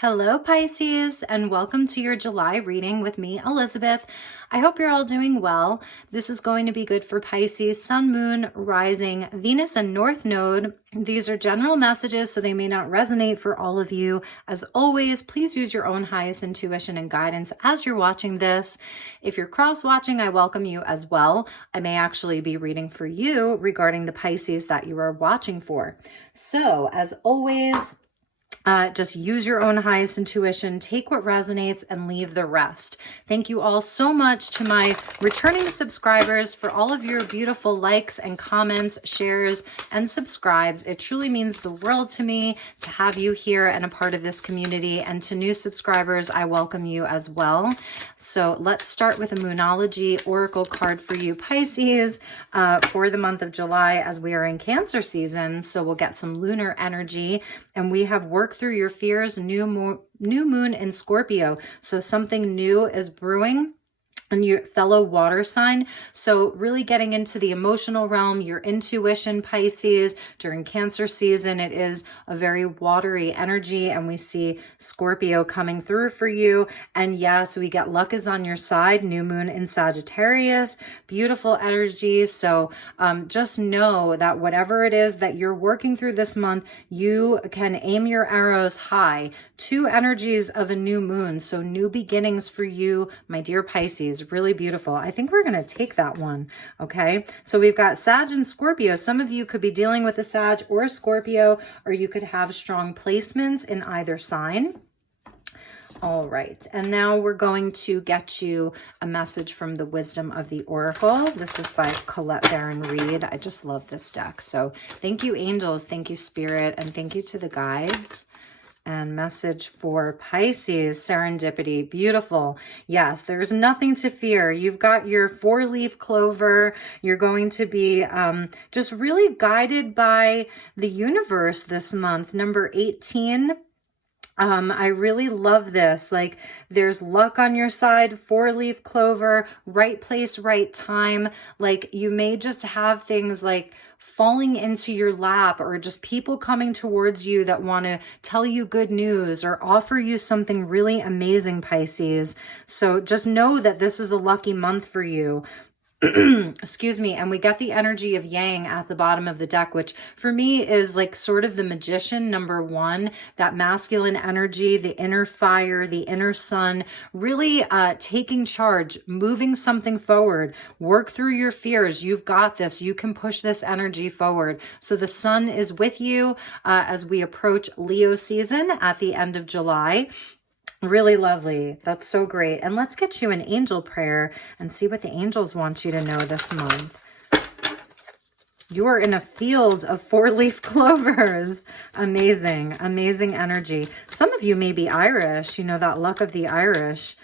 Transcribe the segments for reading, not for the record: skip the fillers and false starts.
Hello, Pisces, and welcome to your July reading with me, Elizabeth. I hope you're all doing well. This is going to be good for Pisces, Sun, Moon, Rising, Venus, and North Node. These are general messages, so they may not resonate for all of you. As always, please use your own highest intuition and guidance as you're watching this. If you're cross-watching, I welcome you as well. I may actually be reading for you regarding the Pisces that you are watching for. So, as always, just use your own highest intuition, take what resonates, and leave the rest. Thank you all so much to my returning subscribers for all of your beautiful likes and comments, shares, and subscribes. It truly means the world to me to have you here and a part of this community. And to new subscribers, I welcome you as well. So let's start with a Moonology Oracle card for you, Pisces, for the month of July as we are in Cancer season. So we'll get some lunar energy, and we have work through your fears, new moon in Scorpio. So something new is brewing and your fellow water sign. So really getting into the emotional realm, your intuition, Pisces. During Cancer season, it is a very watery energy, and we see Scorpio coming through for you. And yes, we get luck is on your side, new moon in Sagittarius, beautiful energies. So just know that whatever it is that you're working through this month, you can aim your arrows high. Two energies of a new moon. So new beginnings for you, my dear Pisces. Really beautiful. I think we're going to take that one. Okay. So we've got Sag and Scorpio. Some of you could be dealing with a Sag or a Scorpio, or you could have strong placements in either sign. All right. And now we're going to get you a message from the Wisdom of the Oracle. This is by Colette Baron Reed. I just love this deck. So thank you, angels. Thank you, Spirit. And thank you to the guides. And message for Pisces, serendipity, beautiful. Yes, there's nothing to fear. You've got your 4-leaf clover. You're going to be just really guided by the universe this month. Number 18. I really love this. Like, there's luck on your side, 4-leaf clover, right place, right time. Like, you may just have things like falling into your lap, or just people coming towards you that want to tell you good news or offer you something really amazing, Pisces. So just know that this is a lucky month for you. Excuse me. And we get the energy of Yang at the bottom of the deck, which for me is like sort of the magician, number 1, that masculine energy, the inner fire, the inner sun, really taking charge, moving something forward, work through your fears. You've got this. You can push this energy forward. So the sun is with you as we approach Leo season at the end of July. Really lovely. That's so great. And let's get you an angel prayer and see what the angels want you to know this month. You are in a field of 4-leaf clovers. Amazing, amazing energy. Some of you may be Irish, you know, that luck of the Irish,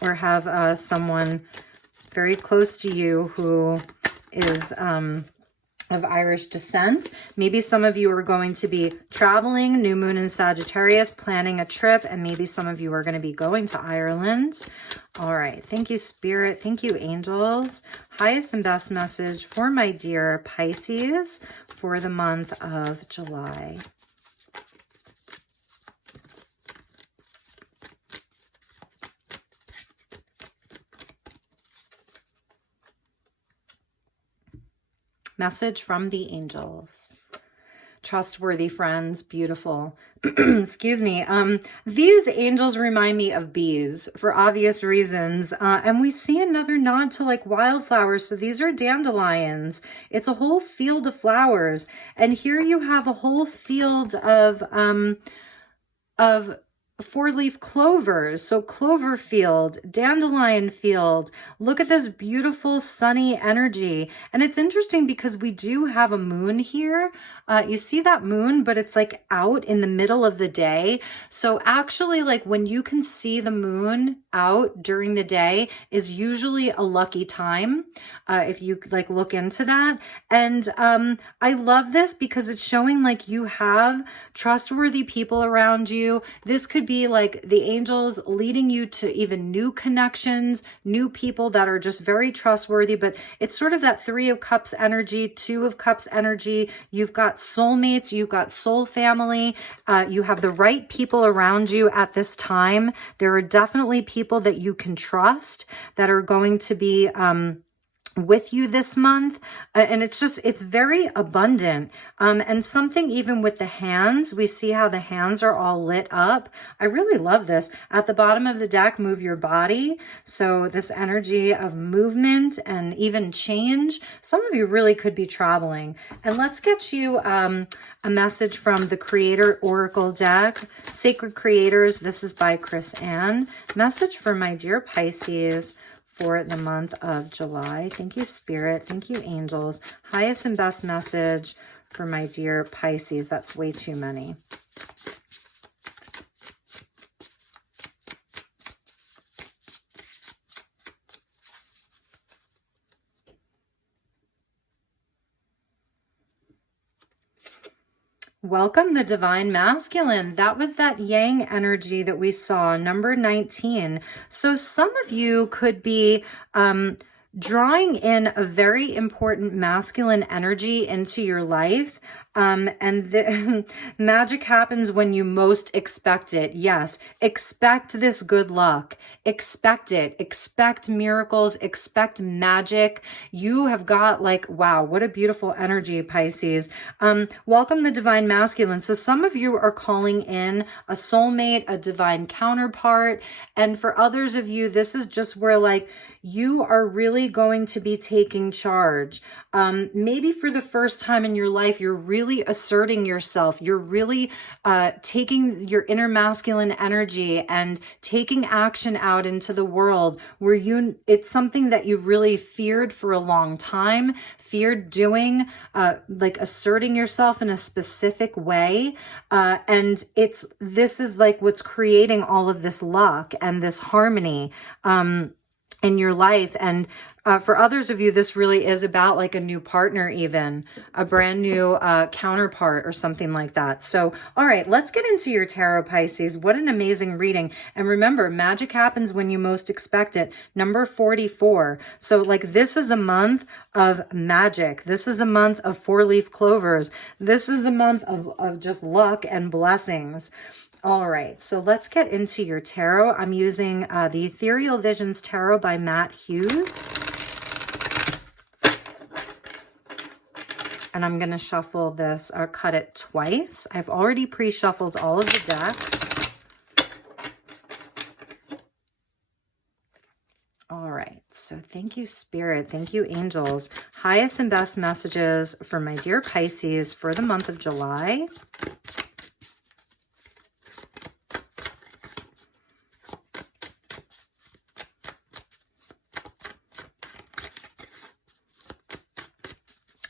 or have someone very close to you who is of Irish descent. Maybe some of you are going to be traveling, new moon in Sagittarius, planning a trip, and maybe some of you are going to be going to Ireland. All right. Thank you, Spirit. Thank you, angels. Highest and best message for my dear Pisces for the month of July. Message from the angels. Trustworthy friends, beautiful. Excuse me. These angels remind me of bees for obvious reasons. And we see another nod to like wildflowers. So these are dandelions. It's a whole field of flowers. And here you have a whole field of 4-leaf clovers. So clover field, dandelion field. Look at this beautiful sunny energy. And it's interesting because we do have a moon here. You see that moon, but it's like out in the middle of the day. So actually, like when you can see the moon out during the day is usually a lucky time. If you like look into that. And I love this because it's showing like you have trustworthy people around you. This could be like the angels leading you to even new connections, new people that are just very trustworthy. But it's sort of that 3 of Cups energy, 2 of Cups energy. You've got soulmates, you've got soul family. You have the right people around you at this time. There are definitely people that you can trust that are going to be with you this month, and it's very abundant, and something even with the hands, we see how the hands are all lit up. I really love this. At the bottom of the deck, move your body. So this energy of movement and even change. Some of you really could be traveling. And let's get you a message from the Creator Oracle deck, Sacred Creators. This is by Chris Ann. Message for my dear Pisces for the month of July. Thank you, Spirit. Thank you, angels. Highest and best message for my dear Pisces. That's way too many. Welcome, the Divine Masculine. That was that Yang energy that we saw, number 19. So some of you could be drawing in a very important masculine energy into your life. And the magic happens when you most expect it. Yes, expect this good luck. Expect it. Expect miracles. Expect magic. You have got like, wow, what a beautiful energy, Pisces. Welcome, the Divine Masculine. So some of you are calling in a soulmate, a divine counterpart. And for others of you, this is just where like, you are really going to be taking charge. Maybe for the first time in your life, you're really asserting yourself. You're really taking your inner masculine energy and taking action out into the world where it's something that you really feared for a long time, feared doing, like asserting yourself in a specific way. And this is like what's creating all of this luck and this harmony in your life. And for others of you, this really is about like a new partner, even a brand new counterpart or something like that. So, all right, let's get into your tarot, Pisces. What an amazing reading. And remember, magic happens when you most expect it. Number 44. So like this is a month of magic. This is a month of 4-leaf clovers. This is a month of just luck and blessings. All right, so let's get into your tarot. I'm using the Ethereal Visions Tarot by Matt Hughes. And I'm going to shuffle this or cut it twice. I've already pre-shuffled all of the decks. All right, so thank you, Spirit. Thank you, angels. Highest and best messages for my dear Pisces for the month of July.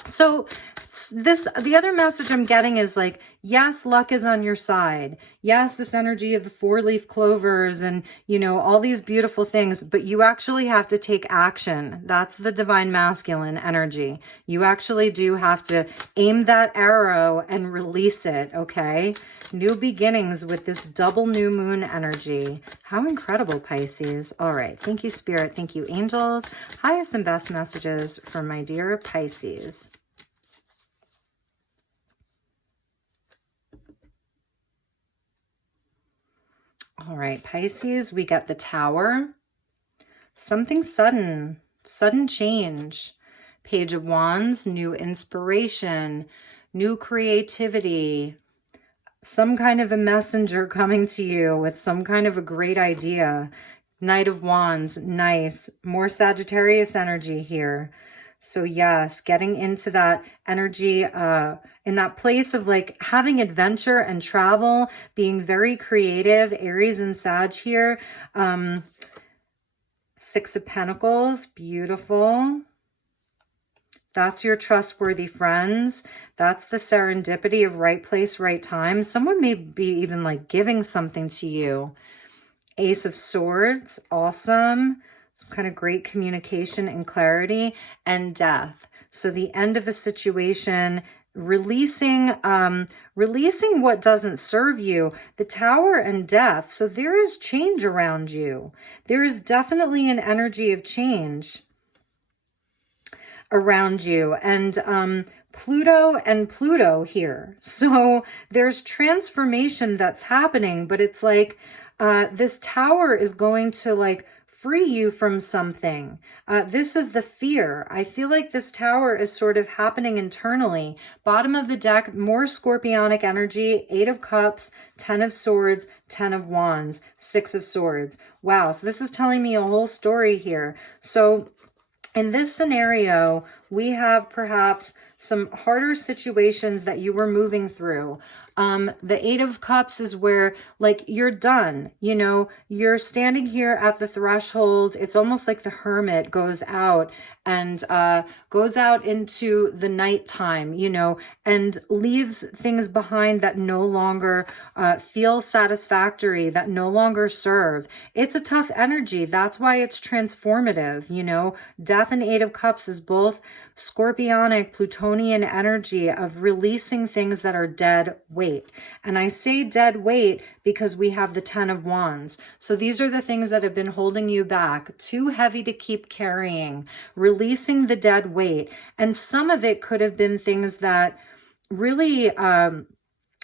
So the other message I'm getting is like, yes, luck is on your side. Yes, this energy of the 4-leaf clovers and, you know, all these beautiful things, but you actually have to take action. That's the Divine Masculine energy. You actually do have to aim that arrow and release it, okay? New beginnings with this double new moon energy. How incredible, Pisces. All right. Thank you, Spirit. Thank you, angels. Highest and best messages for my dear Pisces. All right, Pisces, we got the Tower. Something sudden change. Page of Wands, new inspiration, new creativity, some kind of a messenger coming to you with some kind of a great idea. Knight of Wands, nice. More Sagittarius energy here. So yes, getting into that energy, in that place of like having adventure and travel, being very creative, Aries and Sag here. 6 of Pentacles, beautiful. That's your trustworthy friends. That's the serendipity of right place, right time. Someone may be even like giving something to you. Ace of Swords, awesome. Some kind of great communication and clarity, and Death. So the end of a situation, releasing what doesn't serve you. The Tower and Death. So there is change around you. There is definitely an energy of change around you, and Pluto here. So there's transformation that's happening, but it's like this Tower is going to like free you from something. This is the fear. I feel like this Tower is sort of happening internally. Bottom of the deck, more scorpionic energy, 8 of Cups, 10 of Swords, 10 of Wands, 6 of Swords. Wow, so this is telling me a whole story here. So in this scenario, we have perhaps some harder situations that you were moving through. The 8 of Cups is where like you're done, you know, you're standing here at the threshold. It's almost like the Hermit goes out and goes out into the nighttime, you know, and leaves things behind that no longer feel satisfactory, that no longer serve. It's a tough energy. That's why it's transformative, you know. Death and 8 of Cups is both scorpionic, Plutonian energy of releasing things that are dead weight. And I say dead weight because we have the 10 of Wands. So these are the things that have been holding you back, too heavy to keep carrying, releasing the dead weight. And some of it could have been things that really,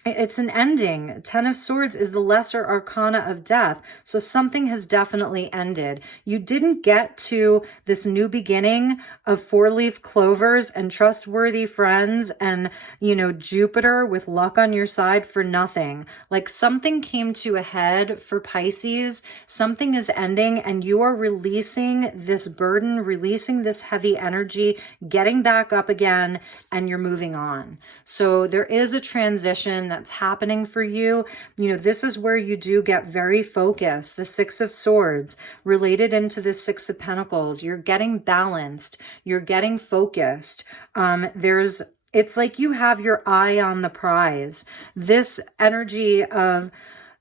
it's an ending. 10 of Swords is the lesser arcana of death. So something has definitely ended. You didn't get to this new beginning of 4-leaf clovers and trustworthy friends and, you know, Jupiter with luck on your side for nothing. Like something came to a head for Pisces. Something is ending and you are releasing this burden, releasing this heavy energy, getting back up again, and you're moving on. So there is a transition that's happening for you. You know, this is where you do get very focused. The 6 of Swords related into the 6 of Pentacles. You're getting balanced. You're getting focused. It's like you have your eye on the prize. This energy of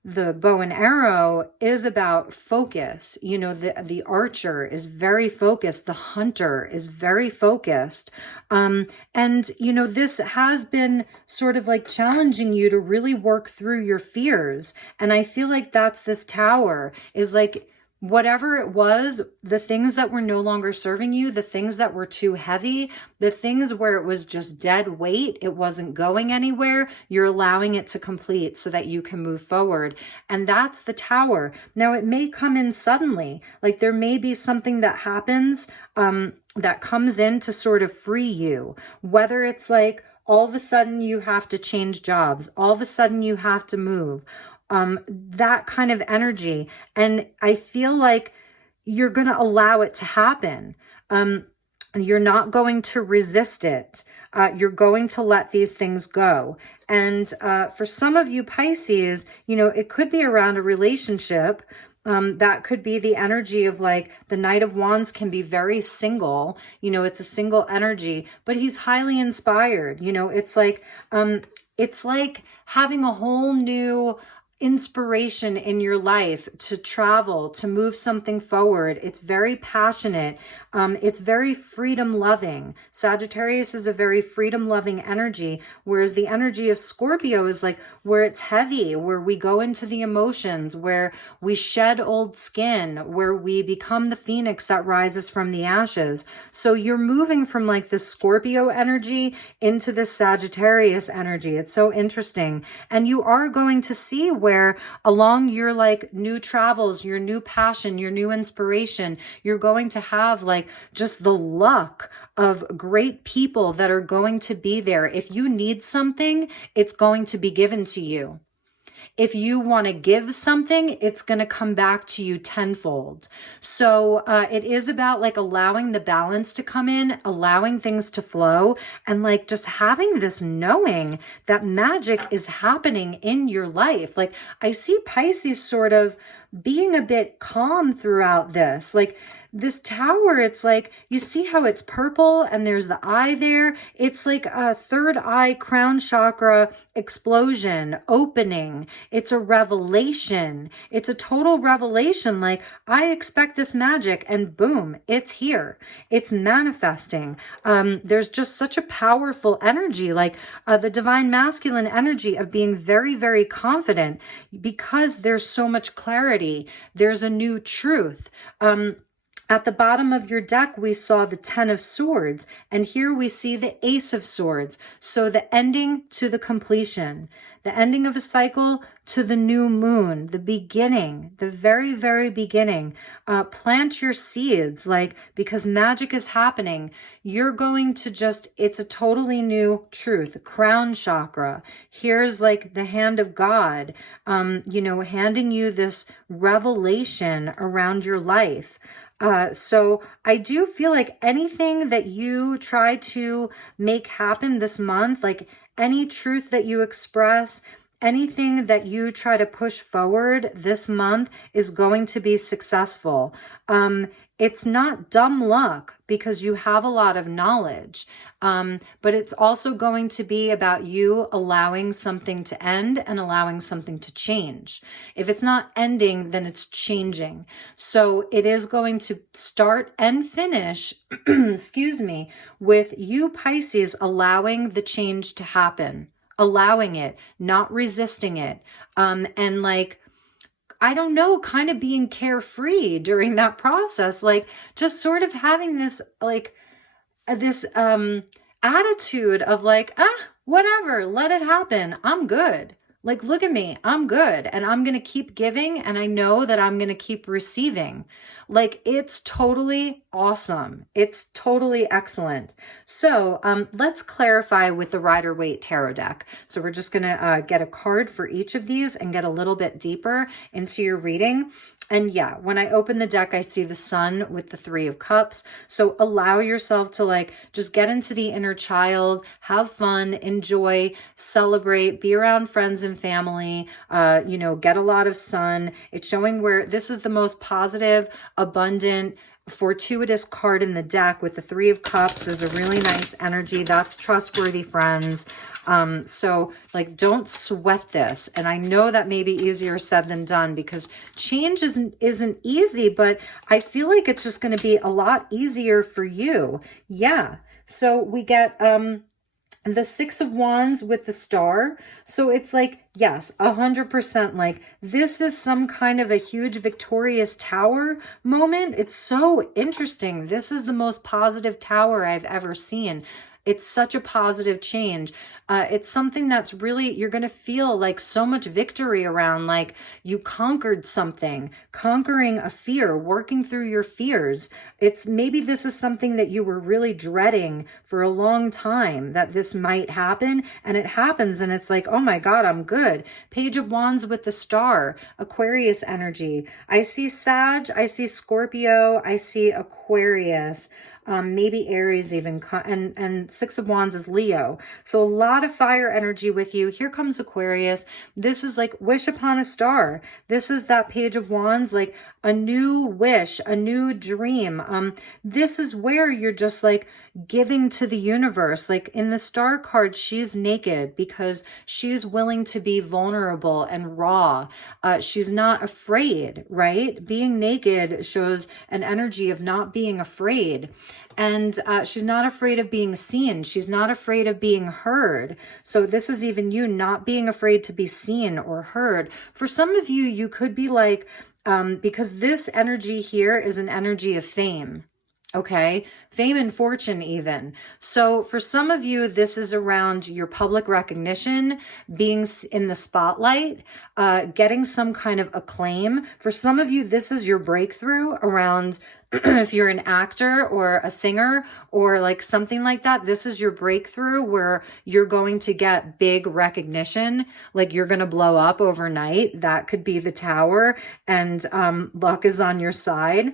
the bow and arrow is about focus. You know, the archer is very focused. The hunter is very focused. And, you know, this has been sort of like challenging you to really work through your fears. And I feel like that's this Tower is like, whatever it was, the things that were no longer serving you, the things that were too heavy, the things where it was just dead weight, it wasn't going anywhere, you're allowing it to complete so that you can move forward. And that's the Tower. Now, it may come in suddenly, like there may be something that happens that comes in to sort of free you, whether it's like all of a sudden you have to change jobs, all of a sudden you have to move, that kind of energy. And I feel like you're going to allow it to happen. You're not going to resist it. You're going to let these things go. And for some of you Pisces, you know, it could be around a relationship. That could be the energy of like the Knight of Wands can be very single. You know, it's a single energy, but he's highly inspired. You know, it's like having a whole new inspiration in your life to travel, to move something forward. It's very passionate. It's very freedom loving. Sagittarius is a very freedom loving energy, whereas the energy of Scorpio is like where it's heavy, where we go into the emotions, where we shed old skin, where we become the phoenix that rises from the ashes. So you're moving from like the Scorpio energy into the Sagittarius energy. It's so interesting. And you are going to see where along your like new travels, your new passion, your new inspiration, you're going to have like just the luck of great people that are going to be there. If you need something, it's going to be given to you. If you want to give something, it's going to come back to you tenfold. So it is about like allowing the balance to come in, allowing things to flow, and like just having this knowing that magic is happening in your life. Like I see Pisces sort of being a bit calm throughout this. Like this tower, it's like, you see how it's purple and there's the eye there? It's like a third eye crown chakra explosion, opening. It's a revelation. It's a total revelation. Like, I expect this magic, and boom, it's here. It's manifesting. There's just such a powerful energy, like the divine masculine energy of being very, very confident because there's so much clarity. There's a new truth. At the bottom of your deck, we saw the 10 of Swords, and here we see the Ace of Swords. So the ending to the completion, the ending of a cycle to the new moon, the beginning, the very, very beginning. Plant your seeds, like, because magic is happening. You're going to just, it's a totally new truth. Crown chakra. Here's like the hand of God, you know, handing you this revelation around your life. So I do feel like anything that you try to make happen this month, like any truth that you express, anything that you try to push forward this month is going to be successful. It's not dumb luck because you have a lot of knowledge, but it's also going to be about you allowing something to end and allowing something to change. If it's not ending, then it's changing. So it is going to start and finish, excuse me, with you, Pisces, allowing the change to happen, allowing it, not resisting it, and like, I don't know, kind of being carefree during that process, like just sort of having this, like this attitude of like, whatever, let it happen. I'm good. Like, look at me, I'm good. And I'm going to keep giving. And I know that I'm going to keep receiving. Like, it's totally awesome. It's totally excellent. So let's clarify with the Rider-Waite Tarot deck. So we're just going to get a card for each of these and get a little bit deeper into your reading. And yeah, when I open the deck, I see the Sun with the 3 of Cups. So allow yourself to like, just get into the inner child, have fun, enjoy, celebrate, be around friends and family, you know, get a lot of sun. It's showing where this is the most positive, abundant, fortuitous card in the deck with the 3 of Cups is a really nice energy. That's trustworthy friends. So like, don't sweat this. And I know that may be easier said than done because change isn't easy, but I feel like it's just going to be a lot easier for you. Yeah. So we get, the 6 of Wands with the Star. So it's like, yes, 100%. Like, this is some kind of a huge victorious tower moment. It's so interesting. This is the most positive tower I've ever seen. It's such a positive change. It's something that's really, you're going to feel like so much victory around, like you conquered something, conquering a fear, working through your fears. It's maybe this is something that you were really dreading for a long time, that this might happen, and it happens and it's like, oh my God, I'm good. Page of Wands with the Star, Aquarius energy. I see Sag, I see Scorpio, I see Aquarius. Maybe Aries even, and 6 of Wands is Leo. So a lot of fire energy with you. Here comes Aquarius. This is like wish upon a star. This is that Page of Wands, like a new wish, a new dream. This is where you're just like giving to the universe. Like in the Star card, she's naked because she's willing to be vulnerable and raw. She's not afraid, right? Being naked shows an energy of not being afraid. And she's not afraid of being seen. She's not afraid of being heard. So this is even you not being afraid to be seen or heard. For some of you, you could be like, because this energy here is an energy of fame. Okay, fame and fortune even. So for some of you, this is around your public recognition, being in the spotlight, getting some kind of acclaim. For some of you, this is your breakthrough around if you're an actor or a singer or like something like that. This is your breakthrough where you're going to get big recognition, like you're going to blow up overnight. That could be the Tower, and luck is on your side.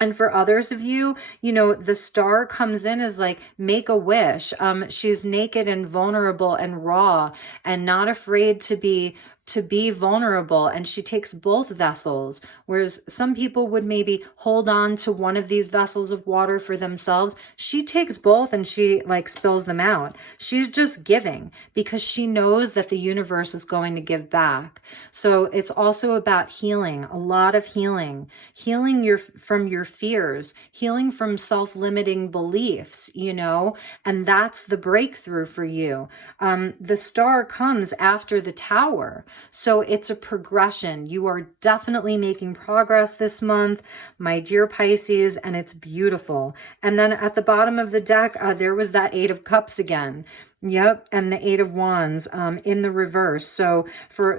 And for others of you, you know, the Star comes in as like, make a wish. She's naked and vulnerable and raw and not afraid to be to be vulnerable, and she takes both vessels, whereas some people would maybe hold on to one of these vessels of water for themselves. She takes both and she like spills them out. She's just giving because she knows that the universe is going to give back. So it's also about healing, a lot of healing from your fears, healing from self-limiting beliefs, you know, and that's the breakthrough for you. The star comes after the Tower. So it's a progression. You are definitely making progress this month, my dear Pisces, and it's beautiful. And then at the bottom of the deck, there was that Eight of Cups again. Yep, and the Eight of Wands in the reverse. So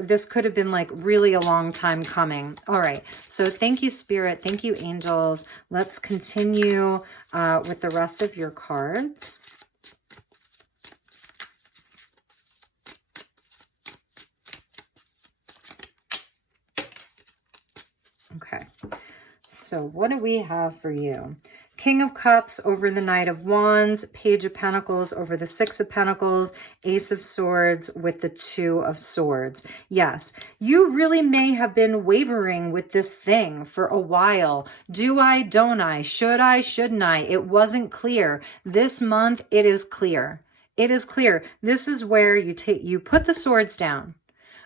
this could have been like really a long time coming. All right, so thank you, Spirit. Thank you, angels. Let's continue with the rest of your cards. Okay, so what do we have for you? King of Cups over the Knight of Wands, Page of Pentacles over the Six of Pentacles, Ace of Swords with the Two of Swords. Yes, you really may have been wavering with this thing for a while. Do I, don't I? Should I, shouldn't I? It wasn't clear. This month, it is clear. It is clear. This is where you put the swords down.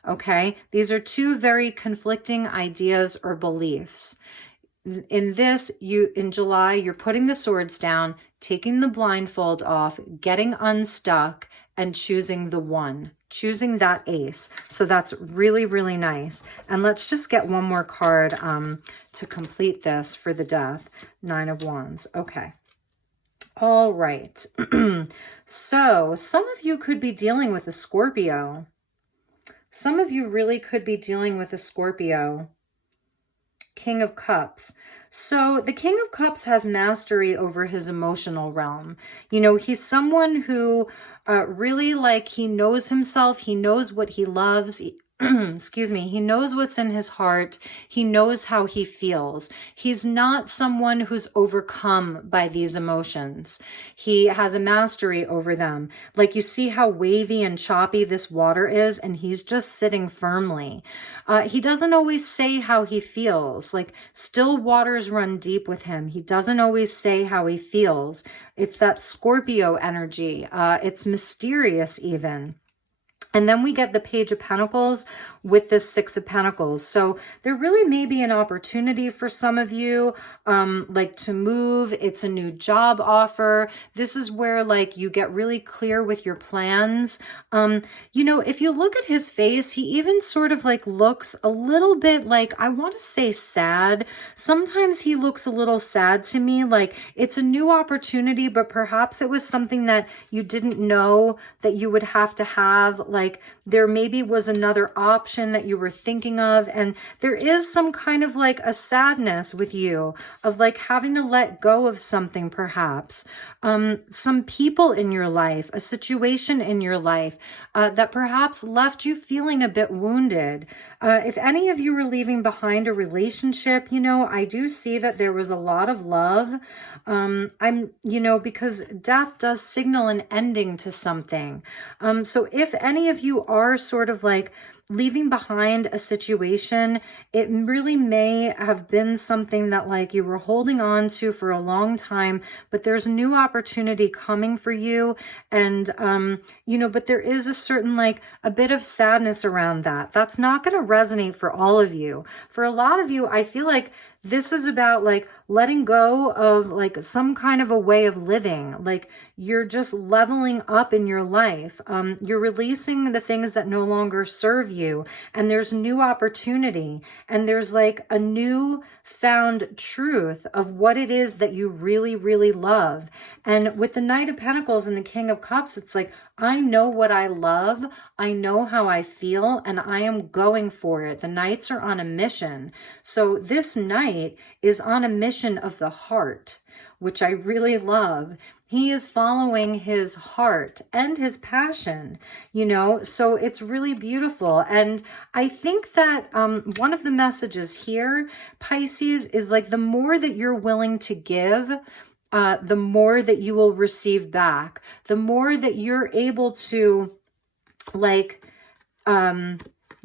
Okay, these are two very conflicting ideas or beliefs. In July, you're putting the swords down, taking the blindfold off, getting unstuck, and choosing the one, choosing that ace. So that's really, really nice. And let's just get one more card to complete this for the Death. Nine of Wands. Okay. All right. So some of you could be dealing with a Scorpio. Some of you really could be dealing with a Scorpio. King of Cups. So the King of Cups has mastery over his emotional realm. You know, he's someone who really he knows himself. He knows what he loves. Excuse me. He knows what's in his heart. He knows how he feels. He's not someone who's overcome by these emotions. He has a mastery over them. Like you see how wavy and choppy this water is, and he's just sitting firmly. He doesn't always say how he feels. Like still waters run deep with him. He doesn't always say how he feels. It's that Scorpio energy. It's mysterious even. And then we get the Page of Pentacles with the Six of Pentacles. So there really may be an opportunity for some of you, to move. It's a new job offer. This is where you get really clear with your plans. You know, if you look at his face, he even sort of looks a little bit I want to say sad. Sometimes he looks a little sad to me. It's a new opportunity, but perhaps it was something that you didn't know that you would have to have. There maybe was another option that you were thinking of, and there is some kind of a sadness with you of having to let go of something, perhaps some people in your life, a situation in your life that perhaps left you feeling a bit wounded. If any of you were leaving behind a relationship, you know, I do see that there was a lot of love. Because death does signal an ending to something. So if any of you are sort of leaving behind a situation, it really may have been something that you were holding on to for a long time, but there's a new opportunity coming for you. And, but there is a certain, a bit of sadness around that. That's not going to resonate for all of you. For a lot of you, I feel this is about letting go of some kind of a way of living. You're just leveling up in your life. You're releasing the things that no longer serve you, and there's new opportunity, and there's a new found truth of what it is that you really, really love. And with the Knight of Pentacles and the King of Cups, it's I know what I love, I know how I feel, and I am going for it. The Knights are on a mission. So this Knight is on a mission of the heart, which I really love. He is following his heart and his passion, so it's really beautiful. And I think that one of the messages here, Pisces, is the more that you're willing to give, the more that you will receive back, the more that you're able to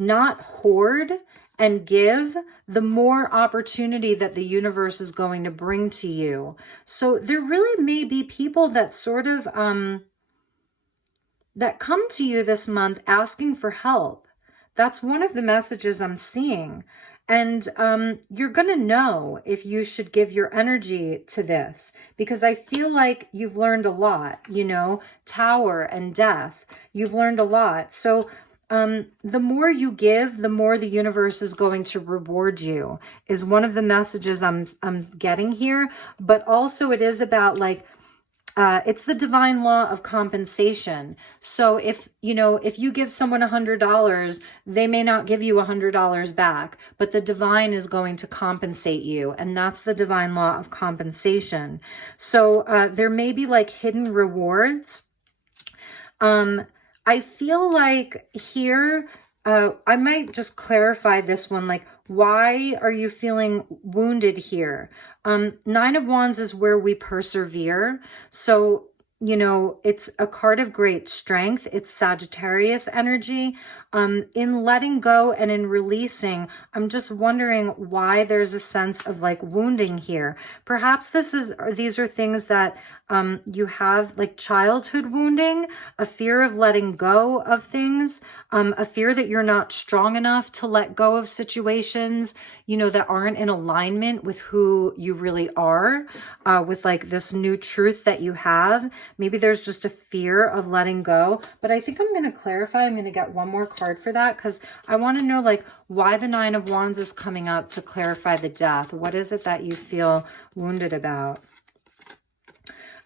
not hoard and give, the more opportunity that the universe is going to bring to you. So there really may be people that sort of, that come to you this month asking for help. That's one of the messages I'm seeing. And you're going to know if you should give your energy to this, because I feel like you've learned a lot, you know, Tower and Death. You've learned a lot. So the more you give, the more the universe is going to reward you, is one of the messages I'm getting here. But also it is about like, it's the divine law of compensation. So if, you know, if you give someone $100, they may not give you $100 back, but the divine is going to compensate you. And that's the divine law of compensation. So there may be like hidden rewards. I feel like here, I might just clarify this one, like, why are you feeling wounded here? 9 of Wands is where we persevere. So, you know, it's a card of great strength. It's Sagittarius energy. In letting go and in releasing, I'm just wondering why there's a sense of like wounding here. Perhaps these are things that you have, like childhood wounding, a fear of letting go of things, a fear that you're not strong enough to let go of situations, you know, that aren't in alignment with who you really are, with like this new truth that you have. Maybe there's just a fear of letting go, but I think I'm going to clarify. I'm going to get one more card for that, because I want to know like why the 9 of Wands is coming up to clarify the Death. What is it that you feel wounded about?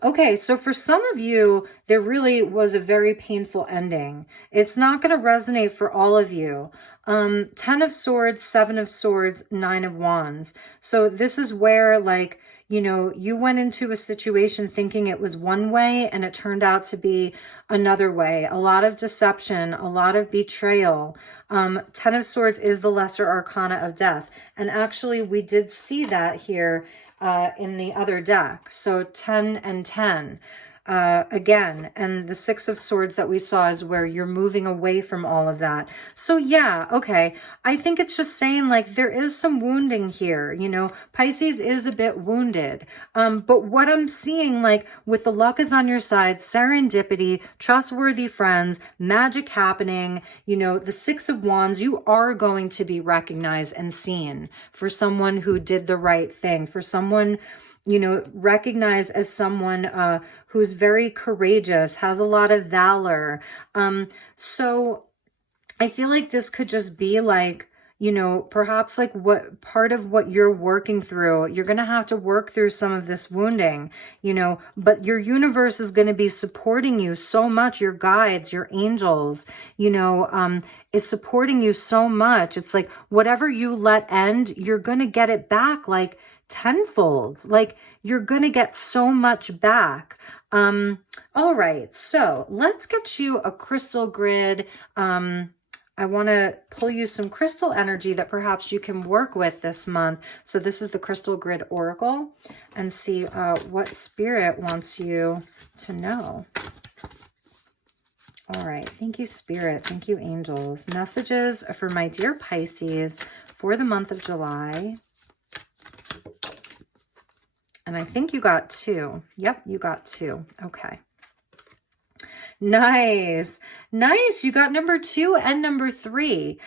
Okay, so for some of you, there really was a very painful ending. It's not going to resonate for all of you. 10 of Swords, 7 of Swords, 9 of Wands. So this is where, like, you know, you went into a situation thinking it was one way and it turned out to be another way. A lot of deception, a lot of betrayal. 10 of Swords is the lesser arcana of Death. And actually, we did see that here in the other deck. So 10 and 10 again, and the 6 of Swords that we saw is where you're moving away from all of that. So yeah, okay, I think it's just saying like there is some wounding here, you know. Pisces is a bit wounded, but what I'm seeing, like with the luck is on your side, serendipity, trustworthy friends, magic happening, you know, the 6 of Wands, you are going to be recognized and seen for someone who did the right thing, for someone, you know, recognized as someone who's very courageous, has a lot of valor. So I feel like this could just be like, you know, perhaps like what part of what you're working through, you're going to have to work through some of this wounding, you know, but your universe is going to be supporting you so much. Your guides, your angels, you know, is supporting you so much. It's like whatever you let end, you're going to get it back like tenfold. Like you're going to get so much back. All right. So let's get you a crystal grid. I want to pull you some crystal energy that perhaps you can work with this month. So this is the Crystal Grid Oracle, and see what Spirit wants you to know. All right. Thank you, Spirit. Thank you, angels. Messages for my dear Pisces for the month of July. And I think you got 2. Yep, you got 2. Okay. Nice. Nice. You got number 2 and number 3.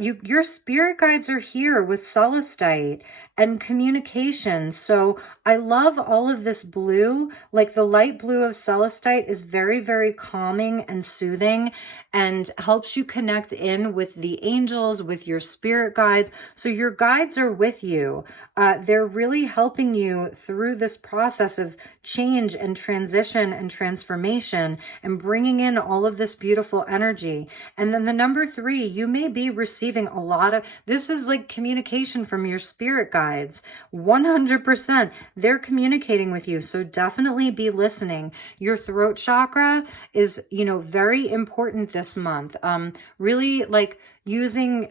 Your spirit guides are here with Celestite and communication. So I love all of this blue. Like the light blue of Celestite is very, very calming and soothing and helps you connect in with the angels, with your spirit guides. So your guides are with you. They're really helping you through this process of change and transition and transformation and bringing in all of this beautiful energy. And then the number 3, you may be receiving a lot of, this is like communication from your spirit guides. 100%. They're communicating with you. So definitely be listening. Your throat chakra is, you know, very important this month. Really like using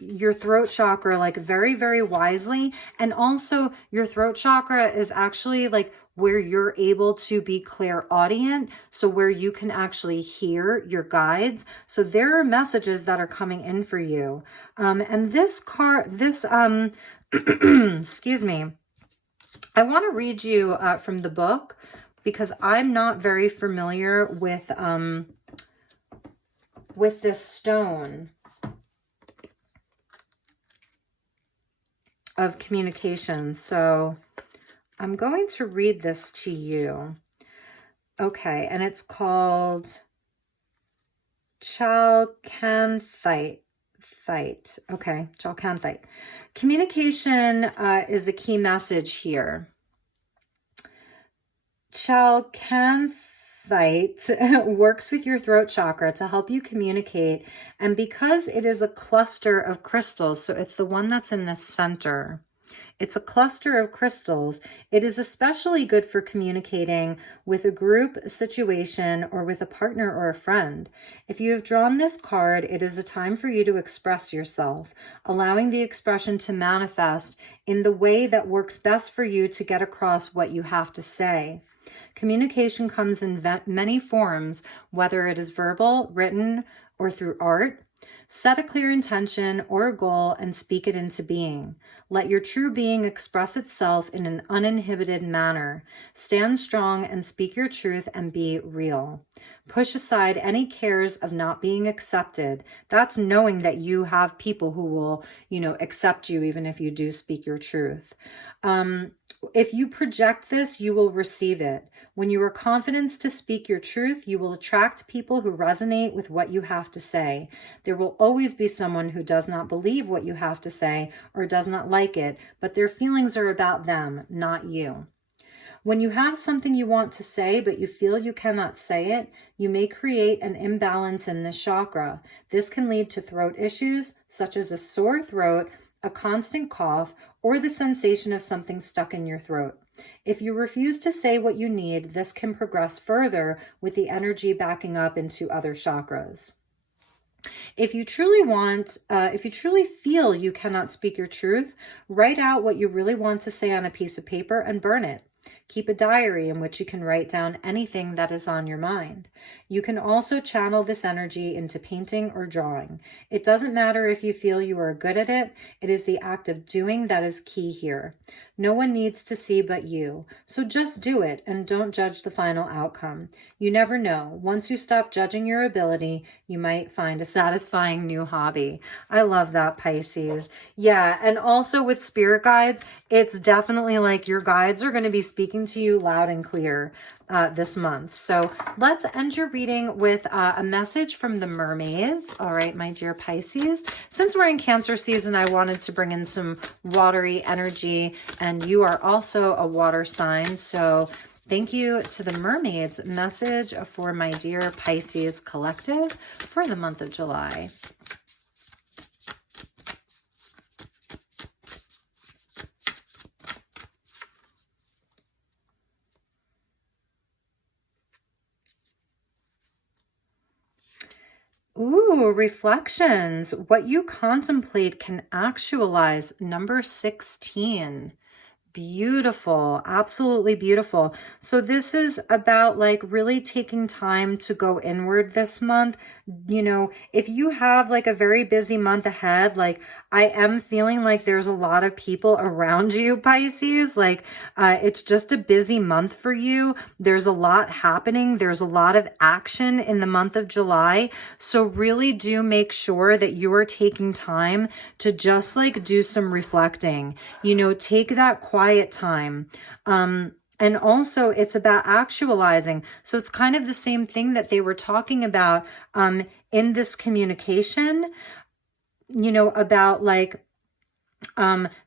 your throat chakra like very, very wisely. And also your throat chakra is actually like where you're able to be clairaudient, so where you can actually hear your guides. So there are messages that are coming in for you. And this card, excuse me, I want to read you from the book, because I'm not very familiar with this stone of communication. So I'm going to read this to you. Okay, and it's called Chalcanthite. Okay, Chalcanthite. Communication is a key message here. Chalcanthite works with your throat chakra to help you communicate. And because it is a cluster of crystals, so it's the one that's in the center. It's a cluster of crystals. It is especially good for communicating with a group situation or with a partner or a friend. If you have drawn this card, it is a time for you to express yourself, allowing the expression to manifest in the way that works best for you to get across what you have to say. Communication comes in many forms, whether it is verbal, written, or through art. Set a clear intention or a goal and speak it into being. Let your true being express itself in an uninhibited manner. Stand strong and speak your truth and be real. Push aside any cares of not being accepted. That's knowing that you have people who will, accept you even if you do speak your truth. If you project this, you will receive it. When you are confident to speak your truth, you will attract people who resonate with what you have to say. There will always be someone who does not believe what you have to say or does not like it, but their feelings are about them, not you. When you have something you want to say, but you feel you cannot say it, you may create an imbalance in this chakra. This can lead to throat issues, such as a sore throat, a constant cough, or the sensation of something stuck in your throat. If you refuse to say what you need, this can progress further with the energy backing up into other chakras. If you truly feel you cannot speak your truth, write out what you really want to say on a piece of paper and burn it. Keep a diary in which you can write down anything that is on your mind. You can also channel this energy into painting or drawing. It doesn't matter if you feel you are good at it. It is the act of doing that is key here. No one needs to see but you. So just do it and don't judge the final outcome. You never know. Once you stop judging your ability, you might find a satisfying new hobby. I love that, Pisces. Yeah, and also with spirit guides, it's definitely like your guides are going to be speaking to you loud and clear this month. So let's end your reading with a message from the mermaids. All right, my dear Pisces. Since we're in Cancer season, I wanted to bring in some watery energy, and you are also a water sign. So thank you to the mermaids. Message for my dear Pisces collective for the month of July. Ooh, reflections. What you contemplate can actualize. Number 16. Beautiful. Absolutely beautiful. So this is about like really taking time to go inward this month. If you have like a very busy month ahead, like I am feeling like there's a lot of people around you, Pisces. Like it's just a busy month for you. There's a lot happening. There's a lot of action in the month of July. So really do make sure that you are taking time to just like do some reflecting, take that quiet time. And also it's about actualizing. So it's kind of the same thing that they were talking about in this communication, about like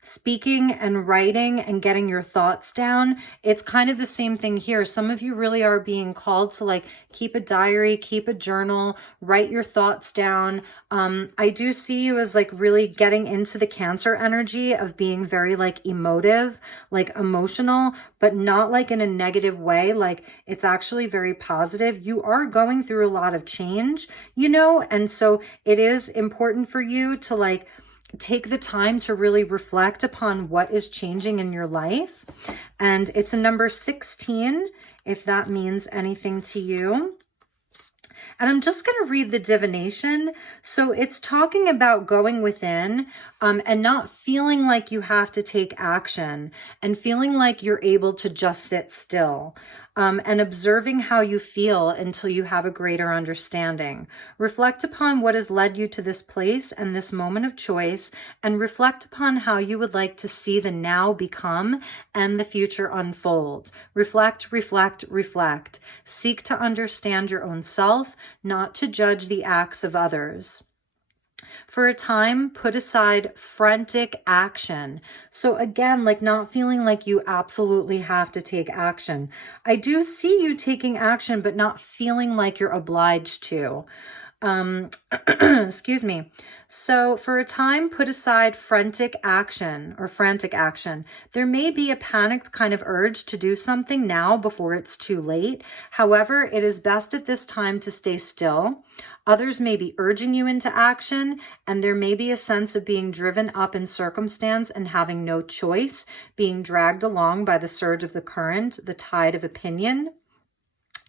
speaking and writing and getting your thoughts down. It's kind of the same thing here. Some of you really are being called to like keep a diary, keep a journal, write your thoughts down. I do see you as like really getting into the Cancer energy of being very like emotive, like emotional, but not like in a negative way. Like it's actually very positive. You are going through a lot of change, and so it is important for you to like take the time to really reflect upon what is changing in your life. And it's a number 16, if that means anything to you. And I'm just going to read the divination. So it's talking about going within and not feeling like you have to take action and feeling like you're able to just sit still. And observing how you feel until you have a greater understanding. Reflect upon what has led you to this place and this moment of choice, and reflect upon how you would like to see the now become and the future unfold. Reflect, reflect, reflect. Seek to understand your own self, not to judge the acts of others. For a time, put aside frantic action. So again, like not feeling like you absolutely have to take action. I do see you taking action, but not feeling like you're obliged to. Excuse me. So for a time, put aside frantic action. There may be a panicked kind of urge to do something now before it's too late. However, it is best at this time to stay still. Others may be urging you into action, and there may be a sense of being driven up in circumstance and having no choice, being dragged along by the surge of the current, the tide of opinion.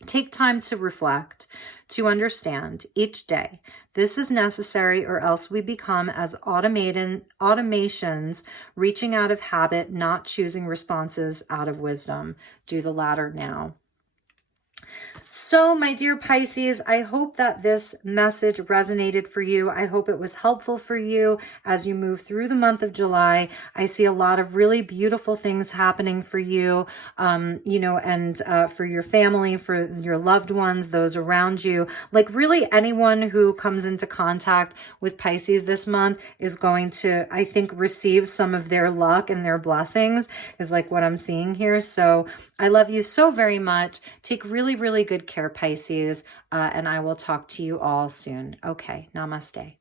Take time to reflect, to understand each day. This is necessary, or else we become as automations, reaching out of habit, not choosing responses out of wisdom. Do the latter now. So, my dear Pisces, I hope that this message resonated for you. I hope it was helpful for you as you move through the month of July. I see a lot of really beautiful things happening for you, and for your family, for your loved ones, those around you. Like really anyone who comes into contact with Pisces this month is going to, I think, receive some of their luck and their blessings is like what I'm seeing here. So I love you so very much. Take really, really good care, Pisces, and I will talk to you all soon. Okay, namaste.